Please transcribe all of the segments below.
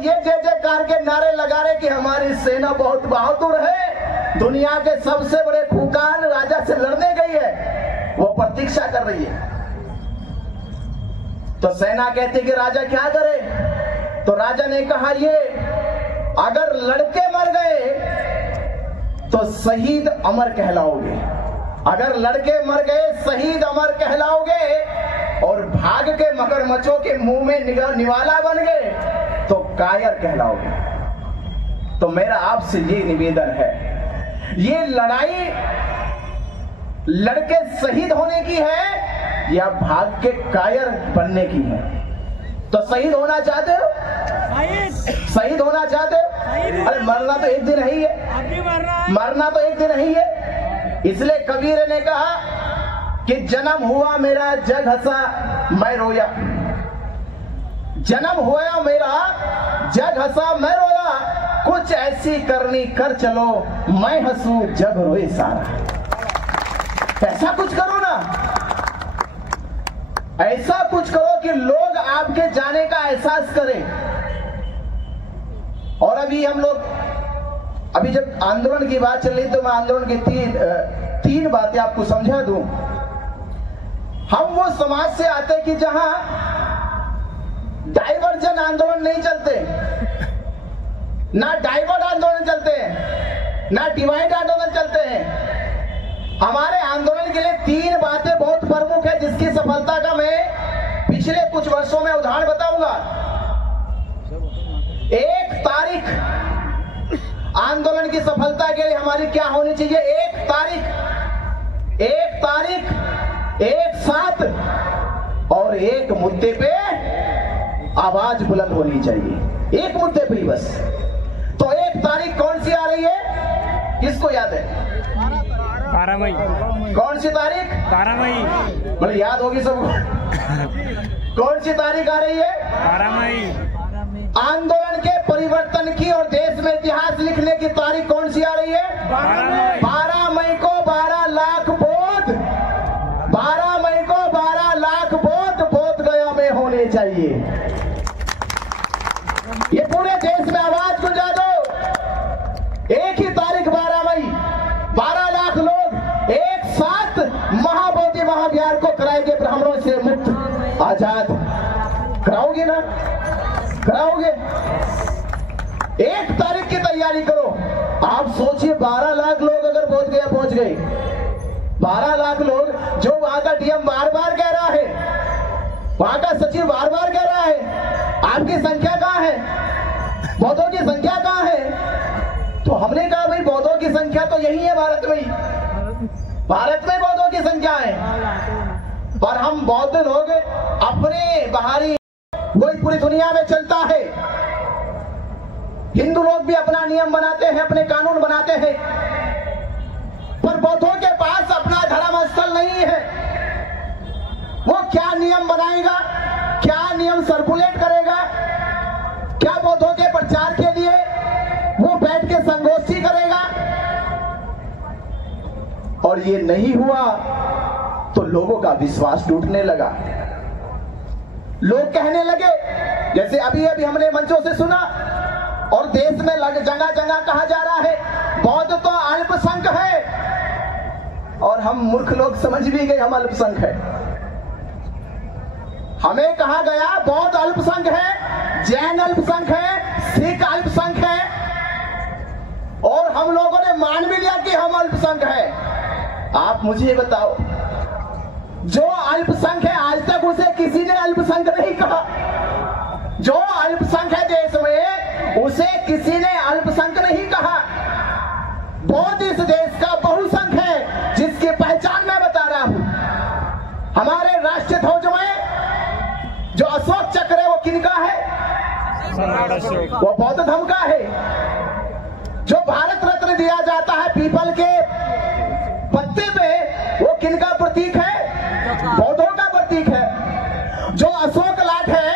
ये जय जयकार के नारे लगा रहे कि हमारी सेना बहुत बहादुर है, दुनिया के सबसे बड़े खूंखार राजा से लड़ने गई है, वो प्रतीक्षा कर रही है। तो सेना कहती कि राजा क्या करे? तो राजा ने कहा ये अगर लड़के मर गए तो शहीद अमर कहलाओगे, अगर लड़के मर गए शहीद अमर कहलाओगे, और भाग के मगरमच्छों के मुंह में निवाला बन गए तो कायर कहलाओगे। तो मेरा आपसे ये निवेदन है, ये लड़ाई लड़के शहीद होने की है या भाग के कायर बनने की है? तो शहीद होना चाहते हो? शहीद होना चाहते हो? अरे मरना तो एक दिन ही है, मरना तो एक दिन ही है। इसलिए कबीर ने कहा कि जन्म हुआ मेरा जग हंसा मैं रोया, जन्म हुआ मेरा जग हंसा मैं रोया, कुछ ऐसी करनी कर चलो मैं हंसू जग रोए सारा। ऐसा कुछ करो ना, ऐसा कुछ करो कि लोग आपके जाने का एहसास करें। और अभी हम लोग, अभी जब आंदोलन की बात चल रही तो मैं आंदोलन की तीन बातें आपको समझा दूं। हम वो समाज से आते कि जहां डाइवर्जन आंदोलन नहीं चलते, ना डाइवर्ट आंदोलन चलते हैं, ना डिवाइड आंदोलन चलते हैं। हमारे आंदोलन के लिए तीन बातें बहुत प्रमुख है, जिसकी सफलता का मैं पिछले कुछ वर्षों में उदाहरण बताऊंगा। एक तारीख आंदोलन की सफलता के लिए हमारी क्या होनी चाहिए? एक तारीख, एक साथ और एक मुद्दे पे आवाज बुलंद होनी चाहिए, एक मुद्दे पे ही बस। तो एक तारीख कौन सी आ रही है? किसको याद है? 12 मई। कौन सी तारीख? 12 मई। मतलब याद होगी सबको। कौन सी तारीख आ रही है? 12 मई। आंदोलन के परिवर्तन की और देश में इतिहास लिखने की तारीख कौन सी आ रही है? 12 मई को 12 लाख बोध, 12 मई को 12 लाख बोध गया में होने चाहिए। ये पूरे देश में आवाज गुंजा दो। एक ही तारीख 12 मई, 12 लाख लोग एक साथ महाबोधि महाविहार को कराएंगे ब्राह्मणों से मुक्त आजाद। कराओगे ना? कराओगे? एक तारीख की तैयारी करो। आप सोचिए 12 लाख लोग अगर बोध गया पहुंच गए, 12 लाख लोग, जो वहां का डीएम बार बार कह रहा है, वहां का सचिव बार बार कह रहा है आपकी संख्या कहां है, बौद्धों की संख्या कहां है? तो हमने कहा भाई बौद्धों की संख्या तो यही है भारत में, भारत में बौद्धों की संख्या है। पर हम बौद्ध लोग अपने बाहरी, वही पूरी दुनिया में चलता है। हिंदू लोग भी अपना नियम बनाते हैं, अपने कानून बनाते हैं, पर बौद्धों के पास अपना धर्म स्थल नहीं है। वो क्या नियम बनाएगा, क्या नियम सर्कुलेट करेगा, क्या बौद्धों के प्रचार के लिए वो बैठ के संगोष्ठी करेगा? और ये नहीं हुआ तो लोगों का विश्वास टूटने लगा। लोग कहने लगे, जैसे अभी हमने मंचों से सुना और देश में जगह जगह कहा जा रहा है बौद्ध तो अल्पसंख्यक है, और हम मूर्ख लोग समझ भी गए हम अल्पसंख्यक है। हमें कहा गया बौद्ध अल्पसंख्यक है, जैन अल्पसंख्यक है, सिख अल्पसंख्यक है, और हम लोगों ने मान भी लिया कि हम अल्पसंख्यक है। आप मुझे बताओ, जो अल्पसंख्यक है आज तक उसे किसी ने अल्पसंख्यक नहीं कहा। जो अल्पसंख्यक है देश में उसे किसी ने अल्पसंख्यक नहीं कहा। बौद्ध इस देश का बहुसंख्यक है, जिसकी पहचान मैं बता रहा हूं। हमारे राष्ट्रीय ध्वज में जो अशोक चक्र है वो किनका है? वो बौद्ध धर्म का है। जो भारत रत्न दिया जाता है पीपल के पत्ते पे, वो किनका प्रतीक है? बौद्धों का प्रतीक है। जो अशोक लाट है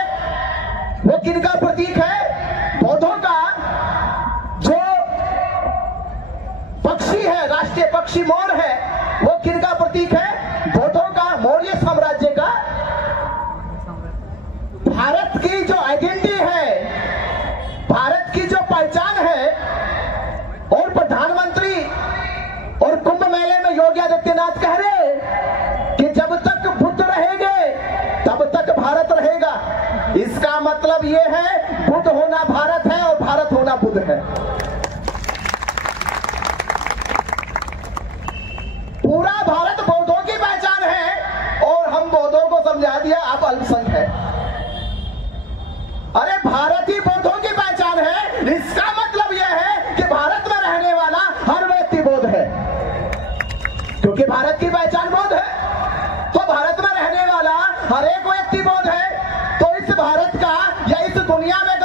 वो किनका प्रतीक है? बौद्धों का। जो पक्षी है, राष्ट्रीय पक्षी मोर है, वो किनका प्रतीक है? बौद्धों का, मौर्य साम्राज्य का। भारत की जो आइडेंटिटी है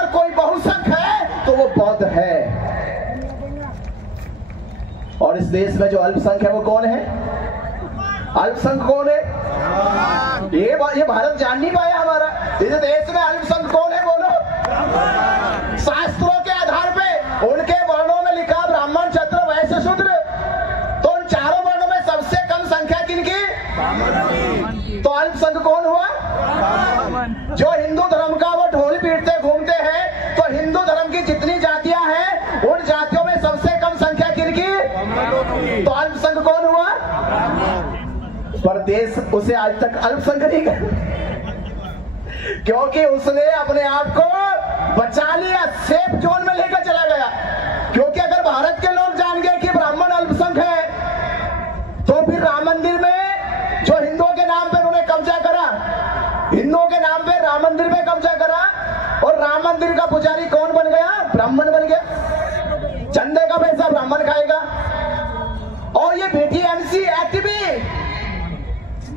अगर कोई बहुसंख्य है तो वो बौद्ध है। और इस देश में जो अल्पसंख्यक है वो कौन है? अल्पसंख्यक कौन है? ये भारत जान नहीं पाया हमारा। इस देश में अल्पसंख्यक कौन है बोलो? शास्त्रों के आधार पे उनके वर्णों में लिखा ब्राह्मण, क्षत्रिय, वैश्य, शूद्र। तो उन चारों वर्णों में सबसे कम संख्या किनकी? तो अल्पसंख्यक कौन हुआ? जो हिंदू धर्म का वो ढोल पीटते घूमते हैं। तो हिंदू धर्म की जितनी जातियां हैं उन जातियों में सबसे कम संख्या किनकी? तो अल्पसंख्यक कौन हुआ? पर देश उसे आज तक अल्पसंख्यक नहीं कर, क्योंकि उसने अपने आप को बचा लिया, सेफ जोन में लेकर चला गया। क्योंकि अगर भारत के लोग जान गए कि ब्राह्मण अल्पसंख्यक है, तो फिर राम मंदिर में जो हिंदुओं के नाम पे उन्होंने कब्जा करा, हिंदुओं के नाम पे राम मंदिर में कब्जा करा, और राम मंदिर का पुजारी कौन बन गया? ब्राह्मण बन गया। चंदे का पैसा ब्राह्मण खाएगा। और ये BTMC एक्ट भी,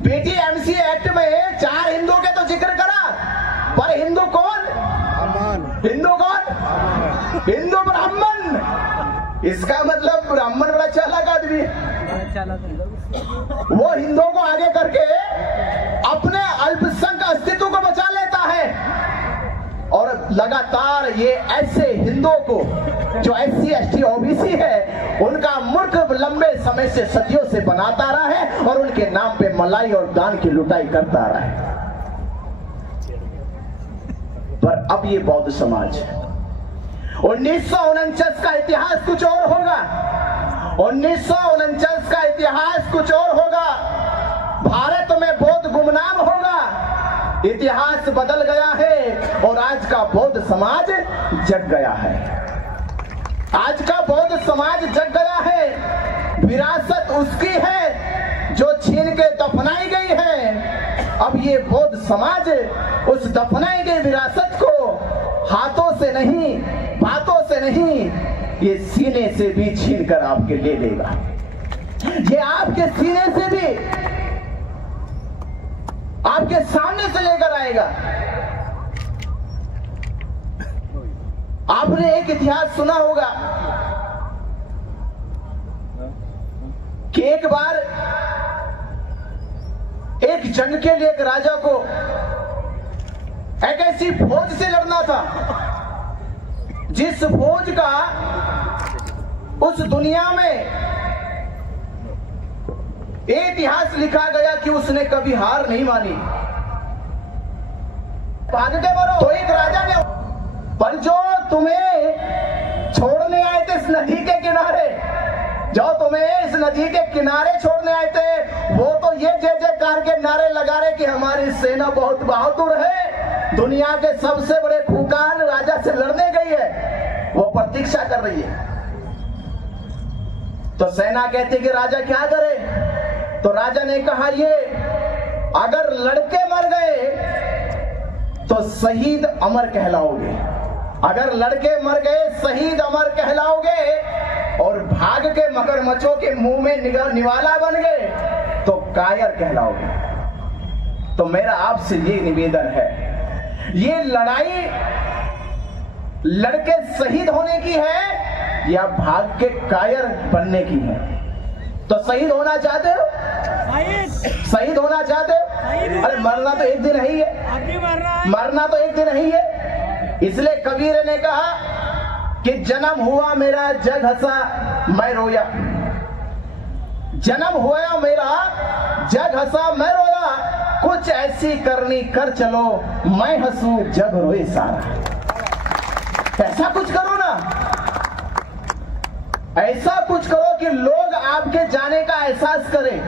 BTMC एक्ट में 4 हिंदू के तो जिक्र करा, पर हिंदू कौन? हिंदू कौन? हिंदू ब्राह्मण। इसका मतलब ब्राह्मण बड़ा चालाक आदमी है। वो हिंदुओं को आगे करके अपने अल्पसंख्यक अस्तित्व को बचा लेता है। और लगातार ये ऐसे हिंदुओं को जो SC ST OBC है उनका मूर्ख लंबे समय से सदियों से बनाता रहा है और उनके नाम पे मलाई और दान की लुटाई करता रहा है। पर अब ये बौद्ध समाज 1949 का इतिहास कुछ और होगा। 1949 का इतिहास कुछ और होगा। भारत में बौद्ध गुमनाम होगा। इतिहास बदल गया है और आज का बौद्ध समाज जग गया है। आज का बौद्ध समाज जग गया है। विरासत उसकी है जो छीन के दफनाई गई है। अब ये बौद्ध समाज उस दफनाई गई विरासत को हाथों से नहीं, बातों से नहीं, ये सीने से भी छीन कर आपके ले लेगा। ये आपके सीने से भी आपके सामने से लेकर आएगा। आपने एक इतिहास सुना होगा कि एक बार एक जंग के लिए एक राजा को एक ऐसी फौज से लड़ना था जिस फौज का उस दुनिया में इतिहास लिखा गया कि उसने कभी हार नहीं मानी। भागते मरो। तो एक राजा ने, पर जो तुम्हें छोड़ने आए थे इस नदी के किनारे, जो तुम्हें इस नदी के किनारे छोड़ने आए थे, वो तो ये जय जयकार के नारे लगा रहे कि हमारी सेना बहुत बहादुर है, दुनिया के सबसे बड़े खूंखार राजा से लड़ने गई है, वो प्रतीक्षा कर रही है। तो सेना कहती कि राजा क्या करे? तो राजा ने कहा ये अगर लड़के मर गए तो शहीद अमर कहलाओगे, अगर लड़के मर गए शहीद अमर कहलाओगे, और भाग के मगरमच्छों के मुंह में निवाला बन गए तो कायर कहलाओगे। तो मेरा आपसे ये निवेदन है, ये लड़ाई लड़के शहीद होने की है या भाग के कायर बनने की है? तो शहीद होना चाहते हो? शहीद होना चाहते हो? अरे मरना तो एक दिन ही है, मरना तो एक दिन ही है। इसलिए कबीर ने कहा कि जन्म हुआ मेरा जग हंसा मैं रोया, जन्म हुआ मेरा जग हंसा मैं रोया, कुछ ऐसी करनी कर चलो मैं हंसू जग रोए सारा। ऐसा कुछ करो ना, ऐसा कुछ करो कि लोग आपके जाने का एहसास करें।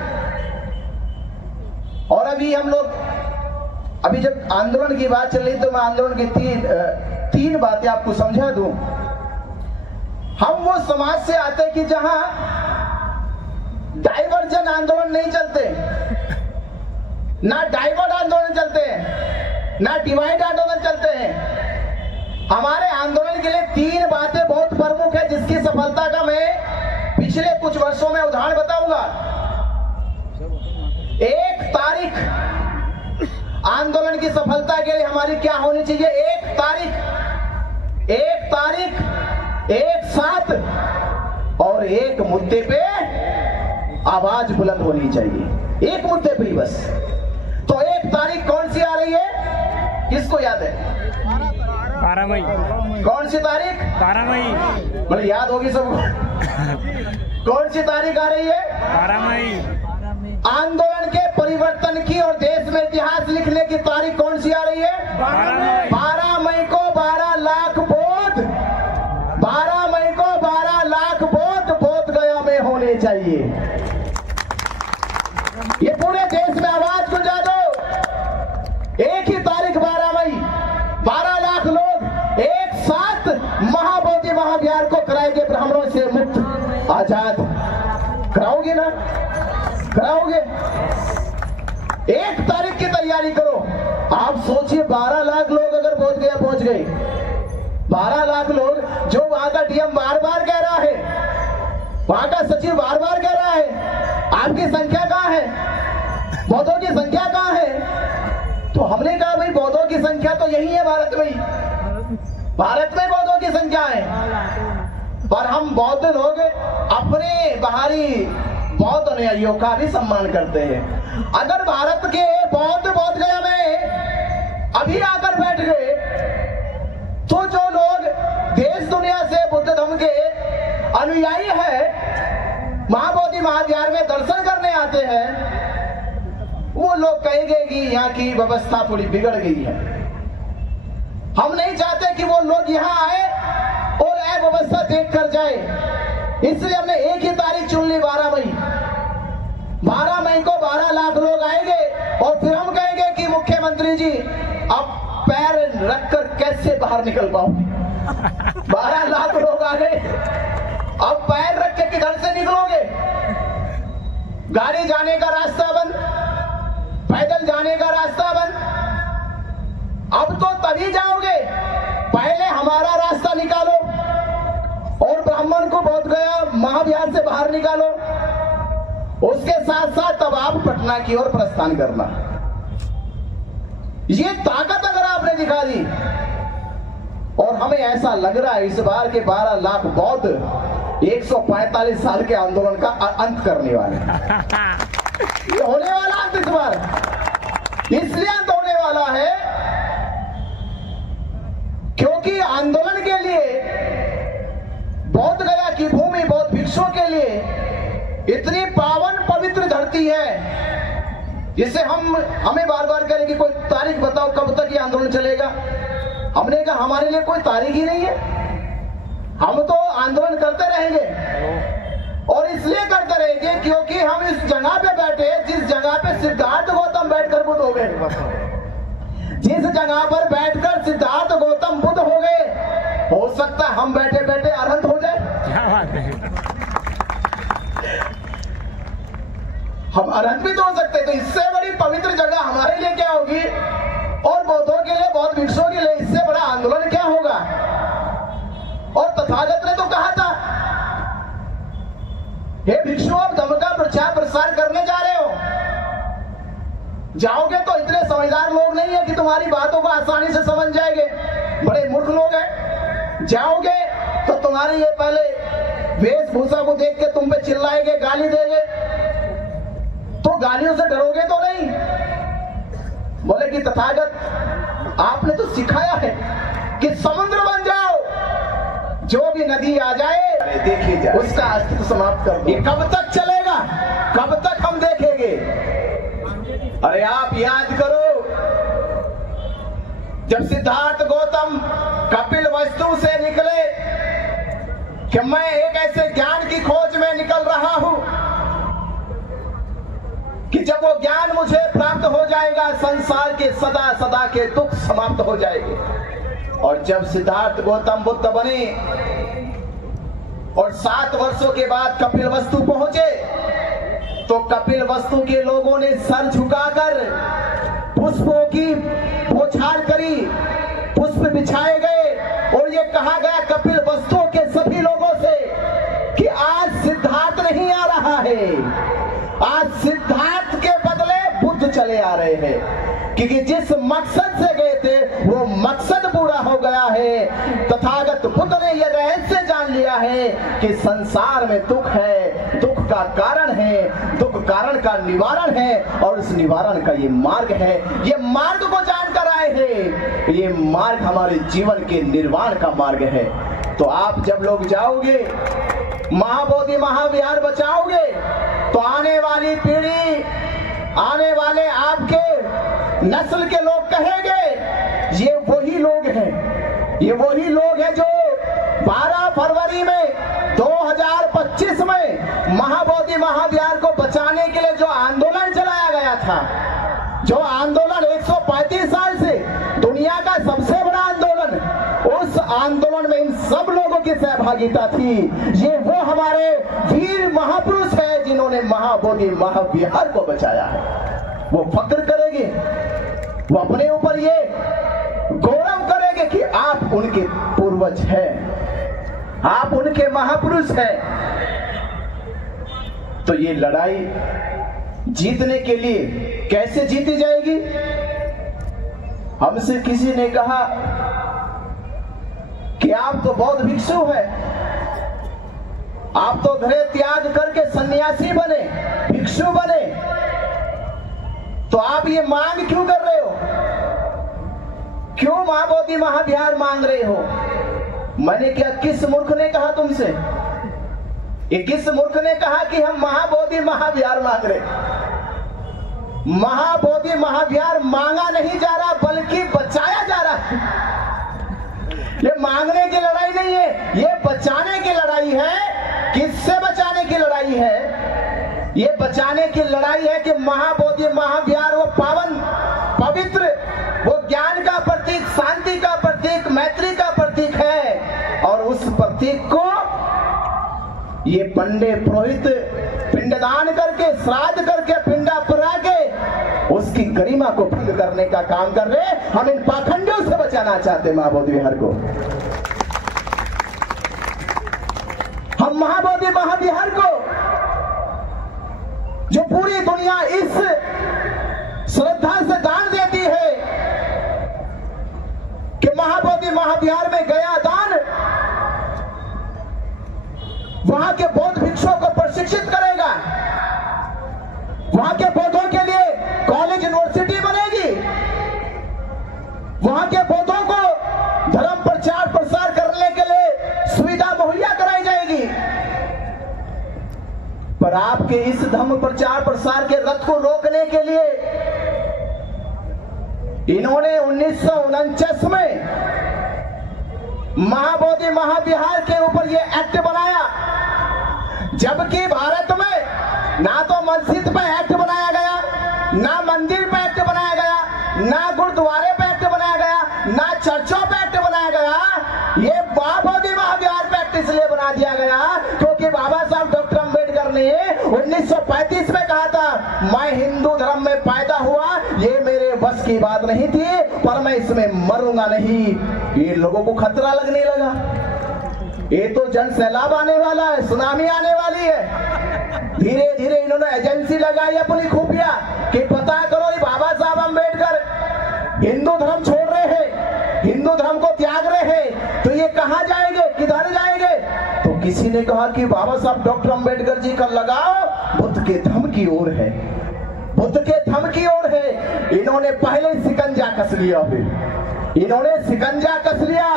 और अभी हम लोग, अभी जब आंदोलन की बात चल रही तो मैं आंदोलन की तीन बातें आपको समझा दूं। हम वो समाज से आते कि जहां डाइवर्जन आंदोलन नहीं चलते, ना डाइवर्ट आंदोलन चलते हैं, ना डिवाइड आंदोलन चलते हैं। हमारे आंदोलन के लिए 3 बातें बहुत प्रमुख है जिसकी सफलता का मैं पिछले कुछ वर्षों में उदाहरण बताऊंगा। 1 तारीख आंदोलन की सफलता के लिए हमारी क्या होनी चाहिए? 1 तारीख एक तारीख, एक साथ और एक मुद्दे पे आवाज बुलंद होनी चाहिए, एक मुद्दे पे ही बस। तो एक तारीख कौन सी आ रही है, किसको याद है? 12 मई। कौन सी तारीख? 12 मई। मतलब याद होगी सबको। कौन सी तारीख आ रही है? 12 मई। आंदोलन के परिवर्तन की और देश में इतिहास लिखने की तारीख कौन सी आ रही है? 12 मई को 12 लाख बोध, 12 मई को 12 लाख बोध गया में होने चाहिए। ये पूरे देश में आवाज गुंजा दो। एक ही तारीख 12 मई, 12 लाख लोग एक साथ महाबोधि महाविहार को कराएंगे ब्राह्मणों से मुक्त आजाद। कराओगे ना? कराओगे? एक तारीख की तैयारी करो। आप सोचिए 12 लाख लोग अगर बोध गया पहुंच गए, 12 लाख लोग, जो वहां का डीएम बार बार कह रहा है, वहां का सचिव बार बार कह रहा है आपकी संख्या कहां है, बौद्धों की संख्या कहां है? तो हमने कहा भाई बौद्धों की संख्या तो यही है भारत में ही, भारत में बौद्धों की संख्या है। पर हम बौद्ध लोग अपने बाहरी बौद्ध अनुयायियों का भी सम्मान करते हैं। अगर भारत के बौद्ध बोध गया में अभी आकर बैठ गए तो जो लोग देश दुनिया से बुद्ध धर्म के अनुयायी है, महाबोधि महाविहार में दर्शन करने आते हैं, वो लोग कहेंगे कि यहाँ की व्यवस्था थोड़ी बिगड़ गई है। हम नहीं चाहते कि वो लोग यहाँ आए और अव्यवस्था देख कर जाए, इसलिए हमने एक ही तारीख चुन ली, 12 मई। 12 मई को 12 लाख लोग आएंगे और फिर हम कहेंगे कि मुख्यमंत्री जी अब पैर रखकर कैसे बाहर निकल पाओगे? 12 लाख लोग आ गए, अब पैर रख के किधर से निकलोगे? गाड़ी जाने का रास्ता बंद, पैदल जाने का रास्ता बंद। अब तो तभी जाओगे, पहले हमारा रास्ता निकालो और ब्राह्मण को बोध गया महाविहार से बाहर निकालो, उसके साथ साथ तब आप पटना की ओर प्रस्थान करना। ये ताकत अगर आपने दिखा दी, और हमें ऐसा लग रहा है इस बार के 12 लाख बौद्ध 145 साल के आंदोलन का अंत करने वाले। ये होने वाला अंत इस बार इसलिए अंत होने वाला है क्योंकि आंदोलन के लिए बोध गया की भूमि बौद्ध भिक्षुओं के लिए इतनी पावन पवित्र धरती है, जिसे हमें बार बार करेंगे कोई तारीख बताओ कब तक ये आंदोलन चलेगा। हमने कहा हमारे लिए कोई तारीख ही नहीं है, हम तो आंदोलन करते रहेंगे। और इसलिए करते रहेंगे क्योंकि हम इस जगह पे बैठे, जिस जगह पे सिद्धार्थ गौतम बैठकर बुद्ध हो गए, जिस जगह पर बैठकर सिद्धार्थ गौतम बुद्ध हो गए, हो सकता है हम बैठे बैठे अरहंत हो जाए। क्या बात है? हम अरहंत भी तो हो सकते, तो इससे बड़ी पवित्र जगह हमारे लिए क्या होगी, और बौद्धों के लिए, बौद्ध भिक्षुओं के लिए इससे बड़ा आंदोलन क्या होगा। और तथागत ने तो कहा था, हे भिक्षुओं आप धर्म का प्रचार प्रसार करने जा रहे हो, जाओगे तो इतने समझदार लोग नहीं है कि तुम्हारी बातों को आसानी से समझ जाएंगे, बड़े मूर्ख लोग हैं। जाओगे तो तुम्हारे ये पहले वेशभूषा को देख के तुम पे चिल्लाएंगे, गाली देंगे, तो गालियों से डरोगे तो नहीं। बोले कि तथागत आपने तो सिखाया है कि समुद्र बन जाओ, जो भी नदी आ जाए देखिए जाए उसका अस्तित्व समाप्त कर दो। ये कब तक चलेगा, कब तक हम देखेंगे? अरे आप याद करो, जब सिद्धार्थ गौतम कपिल वस्तु से निकले कि मैं एक ऐसे ज्ञान की खोज में निकल रहा हूं कि जब वो ज्ञान मुझे प्राप्त हो जाएगा संसार के सदा सदा के दुख समाप्त हो जाएंगे। और जब सिद्धार्थ गौतम बुद्ध बने और 7 वर्षों के बाद कपिल वस्तु पहुंचे, तो कपिल वस्तु के लोगों ने सर झुकाकर पुष्पों की बौछार करी, पुष्प बिछाए गए और ये कहा गया कपिल वस्तु के सभी लोगों से कि आज सिद्धार्थ नहीं आ रहा है, आज सिद्धार्थ के बदले बुद्ध चले आ रहे हैं, क्योंकि जिस मकसद से गए थे वो मकसद पूरा हो गया है। तथागत बुद्ध ने यह रहस्य जान लिया है कि संसार में दुख है, दुख का कारण है, दुख कारण का निवारण है और उस निवारण का ये मार्ग है। ये मार्ग को जानकर आए हैं, ये मार्ग हमारे जीवन के निर्वाण का मार्ग है। तो आप जब लोग जाओगे महाबोधि महाविहार बचाओगे तो आने वाली पीढ़ी, आने वाले आपके नस्ल के लोग कहेंगे ये वही लोग हैं, ये वही लोग हैं जो 12 फरवरी में 2025 में महाबोधि महाविहार को बचाने के लिए जो आंदोलन चलाया गया था, जो आंदोलन 135 साल से दुनिया का सबसे बड़ा आंदोलन, उस आंदोलन में इन सब लोगों की सहभागिता थी। ये वो हमारे वीर महापुरुष हैं जिन्होंने महाबोधि महाविहार को बचाया है। वो फक्र करेंगे, वो अपने ऊपर ये गौरव करेंगे कि आप उनके पूर्वज हैं, आप उनके महापुरुष हैं। तो ये लड़ाई जीतने के लिए कैसे जीती जाएगी? हमसे किसी ने कहा कि आप तो बौद्ध भिक्षु है, आप तो घरे त्याग करके सन्यासी बने, भिक्षु बने, तो आप ये मांग क्यों कर रहे हो? क्यों महाबोधि महाविहार मांग रहे हो? मैंने क्या, किस मूर्ख ने कहा तुमसे? ये किस मूर्ख ने कहा कि हम महाबोधि महाविहार मांग रहे? महाबोधि महाविहार मांगा नहीं जा रहा बल्कि बचाया जा रहा है। ये मांगने की लड़ाई नहीं है, ये बचाने की लड़ाई है। किससे बचाने की लड़ाई है? ये बचाने की लड़ाई है कि महाबोधि महाविहार वो पावन पवित्र, वो ज्ञान का प्रतीक, शांति का प्रतीक, मैत्री का प्रतीक है और उस प्रतीक को ये पंडे पुरोहित पिंडदान करके, श्राद्ध करके, पिंडा पुरा के उसकी गरिमा को भंग करने का काम कर रहे हैं। हम इन पाखंडियों से बचाना चाहते हैं महाबोधि विहार को। हम महाबोधि महाविहार को, जो पूरी दुनिया इस श्रद्धा से दान देती है कि महाबोधि महाविहार में गया दान वहां के बौद्ध भिक्षुओं को प्रशिक्षित करेगा, वहां के बौद्धों के लिए कॉलेज यूनिवर्सिटी बनेगी, वहां के बौद्धों को धर्म प्रचार प्रसार करने के लिए सुविधा मुहैया कराई जाएगी। पर आपके इस धर्म प्रचार प्रसार के रथ को रोकने के लिए इन्होंने 1949 में महाबोधि महाविहार के ऊपर यह एक्ट बनाया, जबकि भारत में ना तो मस्जिद पे एक्ट बनाया गया, ना मंदिर पे एक्ट बनाया गया, ना गुरुद्वारे पे एक्ट बनाया गया, ना चर्चों पे एक्ट बनाया गया। ये महाबोधि महाविहार पे एक्ट इसलिए बना दिया गया क्योंकि बाबा साहब डॉक्टर अंबेडकर ने 1935 में कहा था, मैं हिंदू धर्म में पैदा हुआ, ये मेरे बस की बात नहीं थी, पर मैं इसमें मरूंगा नहीं। ये लोगों को खतरा लगने लगा, ये तो जन सैलाब आने वाला है, सुनामी आने वाली है। धीरे धीरे इन्होंने एजेंसी लगाई अपनी खुफिया कि पता करो ये बाबा साहब अंबेडकर हिंदू धर्म छोड़ रहे हैं, हिंदू धर्म को त्याग रहे हैं, तो ये कहां जाएंगे, किधर जाएंगे? तो किसी ने कहा कि बाबा साहब डॉक्टर अंबेडकर जी का लगाव बुद्ध के धर्म की ओर है, बुद्ध के धर्म की ओर है। इन्होंने पहले शिकंजा कस लिया, फिर इन्होंने शिकंजा कस लिया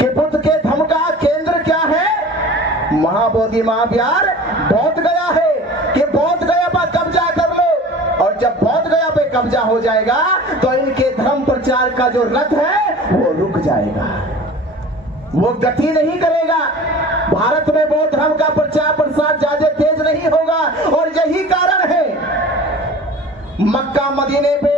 कि बुद्ध के धर्म का केंद्र क्या है? महाबोधि महाविहार बौद्ध गया है, कि बौद्ध गया पर कब्जा कर लो, और जब बौद्ध गया पे कब्जा हो जाएगा तो इनके धर्म प्रचार का जो रथ है वो रुक जाएगा, वो गति नहीं करेगा। भारत में बौद्ध धर्म का प्रचार प्रसार ज्यादा तेज नहीं होगा और यही कारण है मक्का मदीने पे